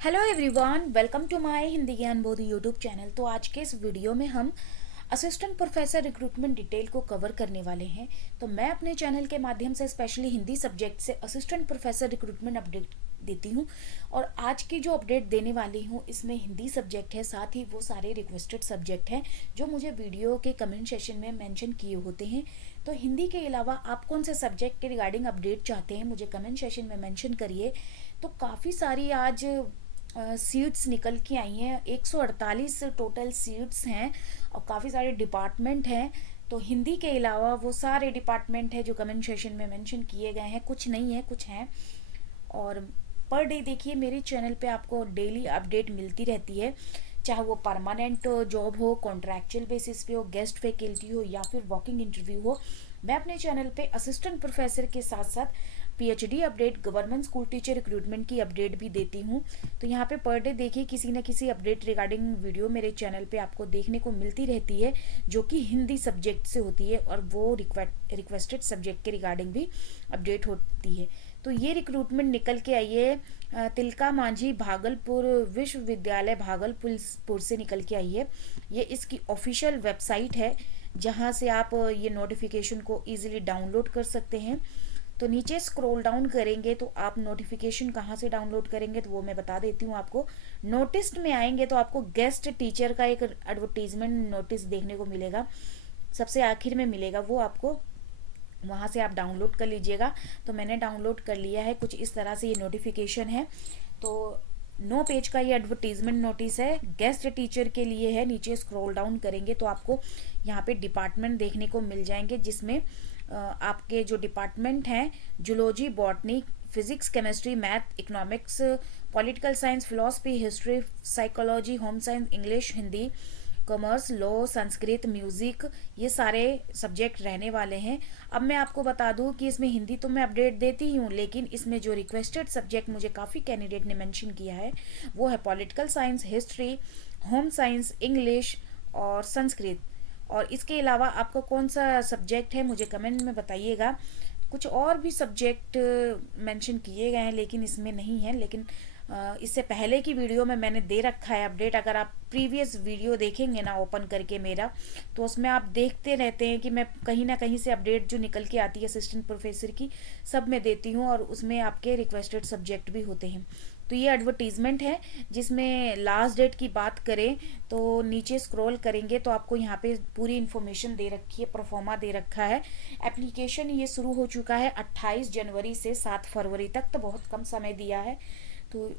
Hello everyone, welcome to my Hindi Gyan Bodh YouTube channel. तो आज के इस वीडियो में हम असिस्टेंट प्रोफेसर रिक्रूटमेंट डिटेल को कवर करने वाले हैं। तो मैं अपने चैनल के माध्यम से स्पेशली हिंदी सब्जेक्ट से असिस्टेंट प्रोफेसर रिक्रूटमेंट अपडेट देती हूँ। और आज की जो अपडेट देने वाली हूँ इसमें हिंदी सब्जेक्ट है, साथ ही वो सारे रिक्वेस्टेड सब्जेक्ट हैं जो मुझे वीडियो के कमेंट सेशन में मेंशन किए होते हैं। तो हिंदी के अलावा आप कौन से सब्जेक्ट के रिगार्डिंग अपडेट चाहते हैं मुझे कमेंट सेशन में मेंशन करिए। तो काफ़ी सारी आज सीट्स निकल के आई हैं, 148 टोटल सीट्स हैं और काफ़ी सारे डिपार्टमेंट हैं। तो हिंदी के अलावा वो सारे डिपार्टमेंट हैं जो कमेंट सेशन में मेंशन किए गए हैं, कुछ नहीं है कुछ हैं। और पर डे देखिए मेरे चैनल पे आपको डेली अपडेट मिलती रहती है, चाहे वो परमानेंट जॉब हो, कॉन्ट्रैक्चुअल बेसिस पे हो, गेस्ट फैकल्टी हो या फिर वॉकिंग इंटरव्यू हो। मैं अपने चैनल पे असिस्टेंट प्रोफेसर के साथ साथ PhD update, government school teacher recruitment की अपडेट भी देती हूँ। तो यहाँ पे पर डे देखिए किसी न किसी अपडेट रिगार्डिंग वीडियो मेरे चैनल पे आपको देखने को मिलती रहती है जो कि हिंदी सब्जेक्ट से होती है और वो रिक्वेस्टेड सब्जेक्ट के रिगार्डिंग भी अपडेट होती है। तो ये रिक्रूटमेंट निकल के आई है तिलका मांझी भागलपुर विश्वविद्यालय भागलपुर से निकल के आई है। ये इसकी ऑफिशियल वेबसाइट है जहाँ से आप ये नोटिफिकेशन को इजीली डाउनलोड कर सकते हैं। तो नीचे स्क्रॉल डाउन करेंगे तो आप नोटिफिकेशन कहाँ से डाउनलोड करेंगे तो वो मैं बता देती हूँ आपको। नोटिस में आएंगे तो आपको गेस्ट टीचर का एक एडवर्टीजमेंट नोटिस देखने को मिलेगा, सबसे आखिर में मिलेगा, वो आपको वहाँ से आप डाउनलोड कर लीजिएगा। तो मैंने डाउनलोड कर लिया है, कुछ इस तरह से ये नोटिफिकेशन है। तो 9 पेज का ये एडवर्टीजमेंट नोटिस है, गेस्ट टीचर के लिए है। नीचे स्क्रॉल डाउन करेंगे तो आपको यहाँ पे डिपार्टमेंट देखने को मिल जाएंगे जिसमें आपके जो डिपार्टमेंट हैं zoology, botany, physics, chemistry, math, economics, political science, philosophy, history, psychology, home science, English, Hindi, commerce, law, Sanskrit, music, ये सारे सब्जेक्ट रहने वाले हैं। अब मैं आपको बता दूं कि इसमें हिंदी तो मैं अपडेट देती ही हूँ, लेकिन इसमें जो रिक्वेस्टेड सब्जेक्ट मुझे काफ़ी कैंडिडेट ने मेंशन किया है वो है political science, history, home science, English और संस्कृत। और इसके अलावा आपको कौन सा सब्जेक्ट है मुझे कमेंट में बताइएगा। कुछ और भी सब्जेक्ट मेंशन किए गए हैं लेकिन इसमें नहीं है, लेकिन इससे पहले की वीडियो में मैंने दे रखा है अपडेट। अगर आप प्रीवियस वीडियो देखेंगे ना ओपन करके मेरा, तो उसमें आप देखते रहते हैं कि मैं कहीं ना कहीं से अपडेट जो निकल के आती है असिस्टेंट प्रोफेसर की सब मैं देती हूँ और उसमें आपके रिक्वेस्टेड सब्जेक्ट भी होते हैं। तो ये एडवर्टीजमेंट है जिसमें लास्ट डेट की बात करें तो नीचे स्क्रॉल करेंगे तो आपको यहाँ पे पूरी इन्फॉर्मेशन दे रखी है, प्रोफार्मा दे रखा है। एप्लीकेशन ये शुरू हो चुका है 28 जनवरी से 7 फरवरी तक, तो बहुत कम समय दिया है, तो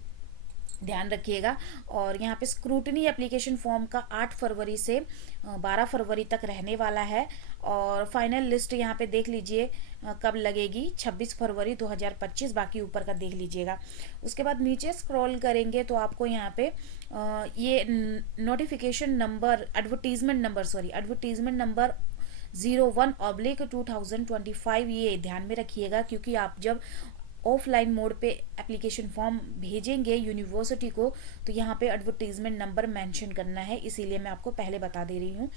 ध्यान रखिएगा। और यहाँ पे स्क्रूटनी एप्लीकेशन फॉर्म का 8 फरवरी से 12 फरवरी तक रहने वाला है। और फाइनल लिस्ट यहाँ पे देख लीजिए कब लगेगी, 26 फरवरी 2025, बाकी ऊपर का देख लीजिएगा। उसके बाद नीचे स्क्रॉल करेंगे तो आपको यहाँ पे ये नोटिफिकेशन नंबर, एडवर्टीजमेंट नंबर 01/2025 ये ध्यान में रखिएगा, क्योंकि आप जब ऑफलाइन मोड पे एप्लीकेशन फॉर्म भेजेंगे यूनिवर्सिटी को तो यहाँ पे एडवर्टीजमेंट नंबर मेंशन करना है, इसीलिए मैं आपको पहले बता दे रही हूँ।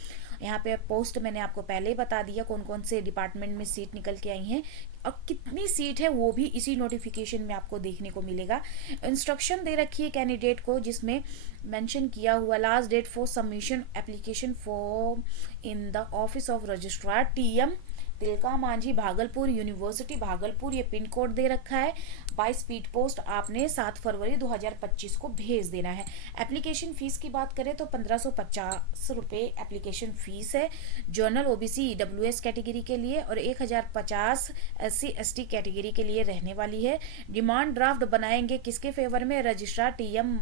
यहाँ पे पोस्ट मैंने आपको पहले ही बता दिया कौन कौन से डिपार्टमेंट में सीट निकल के आई हैं और कितनी सीट है वो भी इसी नोटिफिकेशन में आपको देखने को मिलेगा। इंस्ट्रक्शन दे रखी है कैंडिडेट को जिसमें मेंशन किया हुआ last date for submission application form in the office of registrar TM Tilka Manjhi Bhagalpur university Bhagalpur, ये पिन कोड दे रखा है। बाय स्पीड पोस्ट आपने 7 फरवरी 2025 को भेज देना है। एप्लीकेशन फीस की बात करें तो 1550 रुपये एप्लीकेशन फीस है जर्नल, ओबीसी, ईडब्ल्यूएस कैटेगरी के लिए, और 1050 SC/ST कैटेगरी के लिए रहने वाली है। डिमांड ड्राफ्ट बनाएंगे किसके फेवर में, registrar TM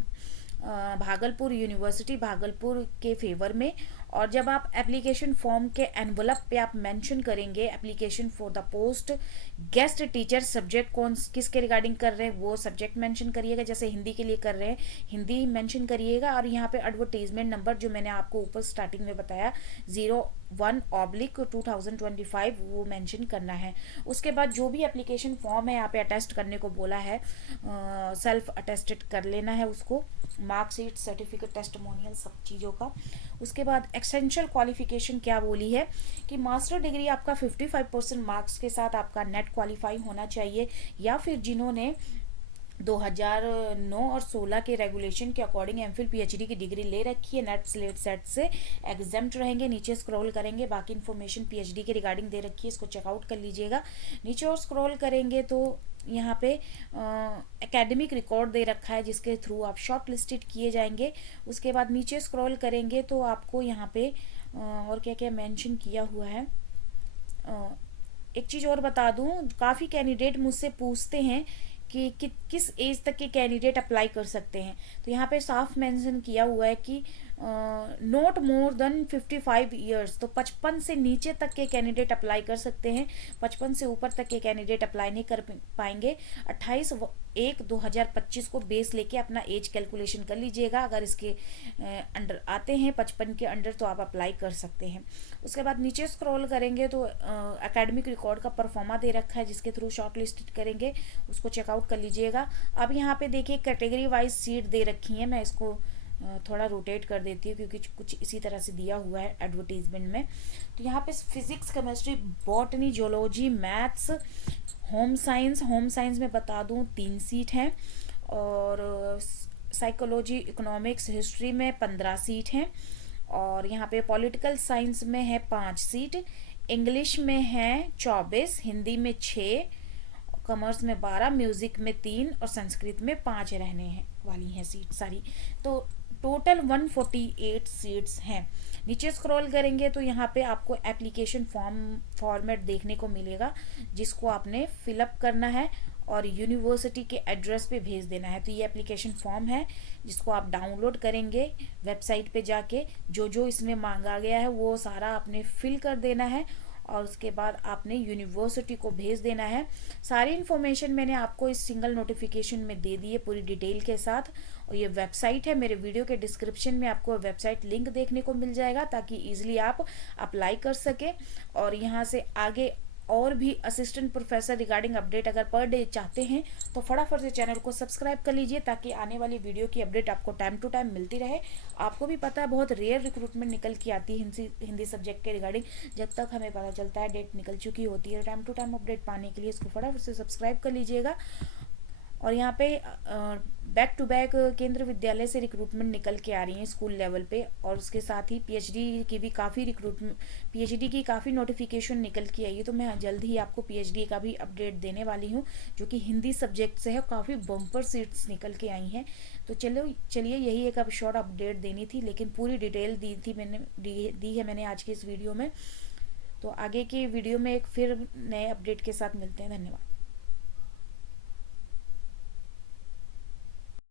Bhagalpur university Bhagalpur के फेवर में। और जब आप एप्लीकेशन फॉर्म के एनवलप पे आप मेंशन करेंगे application for the post guest teacher, subject कौन किसके रिगार्डिंग कर रहे हैं वो सब्जेक्ट मेंशन करिएगा, जैसे हिंदी के लिए कर रहे हैं हिंदी मेंशन करिएगा। और यहाँ पे एडवर्टीजमेंट नंबर जो मैंने आपको ऊपर स्टार्टिंग में बताया 01/2025 वो मेंशन करना है। उसके बाद जो भी एप्लीकेशन फॉर्म है यहाँ पे अटेस्ट करने को बोला है, सेल्फ अटेस्टेड कर लेना है उसको, मार्कशीट, सर्टिफिकेट, टेस्टिमोनियल, सब चीज़ों का। उसके बाद एक्सेंशियल क्वालिफिकेशन क्या बोली है कि मास्टर डिग्री आपका 55% मार्क्स के साथ आपका नेट क्वालिफाई होना चाहिए, या फिर जिन्होंने 2009 और 16 के रेगुलेशन के अकॉर्डिंग एमफिल पीएचडी की डिग्री ले रखी है, नेट स्लेट सेट से एग्जाम्प्ट रहेंगे। नीचे स्क्रॉल करेंगे, बाकी इन्फॉर्मेशन पीएचडी के रिगार्डिंग दे रखी है, इसको चेकआउट कर लीजिएगा। नीचे और स्क्रॉल करेंगे तो यहाँ पे एकेडमिक रिकॉर्ड दे रखा है जिसके थ्रू आप शॉर्ट लिस्टेड किए जाएंगे। उसके बाद नीचे स्क्रॉल करेंगे तो आपको यहाँ पे और क्या क्या मेंशन किया हुआ है। एक चीज़ और बता दूं, काफ़ी कैंडिडेट मुझसे पूछते हैं कि किस एज तक के कैंडिडेट अप्लाई कर सकते हैं। तो यहाँ पे साफ मेंशन किया हुआ है कि नॉट मोर देन 55 ईयर्स, तो 55 से नीचे तक के कैंडिडेट अप्लाई कर सकते हैं, 55 से ऊपर तक के कैंडिडेट अप्लाई नहीं कर पाएंगे। 28/1/2025 को बेस लेके अपना एज कैलकुलेशन कर लीजिएगा। अगर इसके अंडर आते हैं 55 के अंडर तो आप अप्लाई कर सकते हैं। उसके बाद नीचे स्क्रॉल करेंगे तो एकेडमिक रिकॉर्ड का परफॉर्मा दे रखा है जिसके थ्रू शॉर्ट लिस्ट करेंगे, उसको चेकआउट कर लीजिएगा। अब यहाँ पे देखिए कैटेगरी वाइज सीट दे रखी है, मैं इसको थोड़ा रोटेट कर देती हूँ क्योंकि कुछ इसी तरह से दिया हुआ है एडवर्टीजमेंट में। तो यहाँ पे physics, chemistry, botany, geology, maths, home science में बता दूँ 3 सीट हैं, और साइकोलॉजी, इकोनॉमिक्स, हिस्ट्री में 15 सीट हैं, और यहाँ पे पॉलिटिकल साइंस में है 5 सीट, इंग्लिश में है 24, हिंदी में 6, कॉमर्स में 12, म्यूजिक में 3 और संस्कृत में 5 रहने हैं वाली हैं सीट सारी। तो टोटल 148 सीट्स हैं। नीचे स्क्रॉल करेंगे तो यहाँ पे आपको एप्लीकेशन फॉर्मेट देखने को मिलेगा जिसको आपने फिलअप करना है और यूनिवर्सिटी के एड्रेस पे भेज देना है। तो ये एप्लीकेशन फॉर्म है जिसको आप डाउनलोड करेंगे वेबसाइट पे जाके, जो जो इसमें मांगा गया है वो सारा आपने फिल कर देना है और उसके बाद आपने यूनिवर्सिटी को भेज देना है। सारी इन्फॉर्मेशन मैंने आपको इस सिंगल नोटिफिकेशन में दे दी है पूरी डिटेल के साथ, और ये वेबसाइट है, मेरे वीडियो के डिस्क्रिप्शन में आपको वेबसाइट लिंक देखने को मिल जाएगा ताकि ईजिली आप अप्लाई कर सके। और यहाँ से आगे और भी असिस्टेंट प्रोफेसर रिगार्डिंग अपडेट अगर पर डे चाहते हैं तो फटाफट से चैनल को सब्सक्राइब कर लीजिए ताकि आने वाली वीडियो की अपडेट आपको टाइम टू टाइम मिलती रहे। आपको भी पता है बहुत रेयर रिक्रूटमेंट निकल के आती है हिंदी सब्जेक्ट के रिगार्डिंग, जब तक हमें पता चलता है डेट निकल चुकी होती है। टाइम टू टाइम अपडेट पाने के लिए इसको फटाफट से सब्सक्राइब कर लीजिएगा। और यहाँ पे बैक टू बैक केंद्र विद्यालय से रिक्रूटमेंट निकल के आ रही है स्कूल लेवल पे, और उसके साथ ही पीएचडी की भी पीएचडी की काफ़ी नोटिफिकेशन निकल के आई है। तो मैं जल्द ही आपको पीएचडी का भी अपडेट देने वाली हूँ जो कि हिंदी सब्जेक्ट से है, काफ़ी बम्पर सीट्स निकल के आई हैं। तो चलिए यही एक अब शॉर्ट अपडेट देनी थी, लेकिन पूरी डिटेल दी है मैंने आज की इस वीडियो में। तो आगे की वीडियो में एक फिर नए अपडेट के साथ मिलते हैं। धन्यवाद।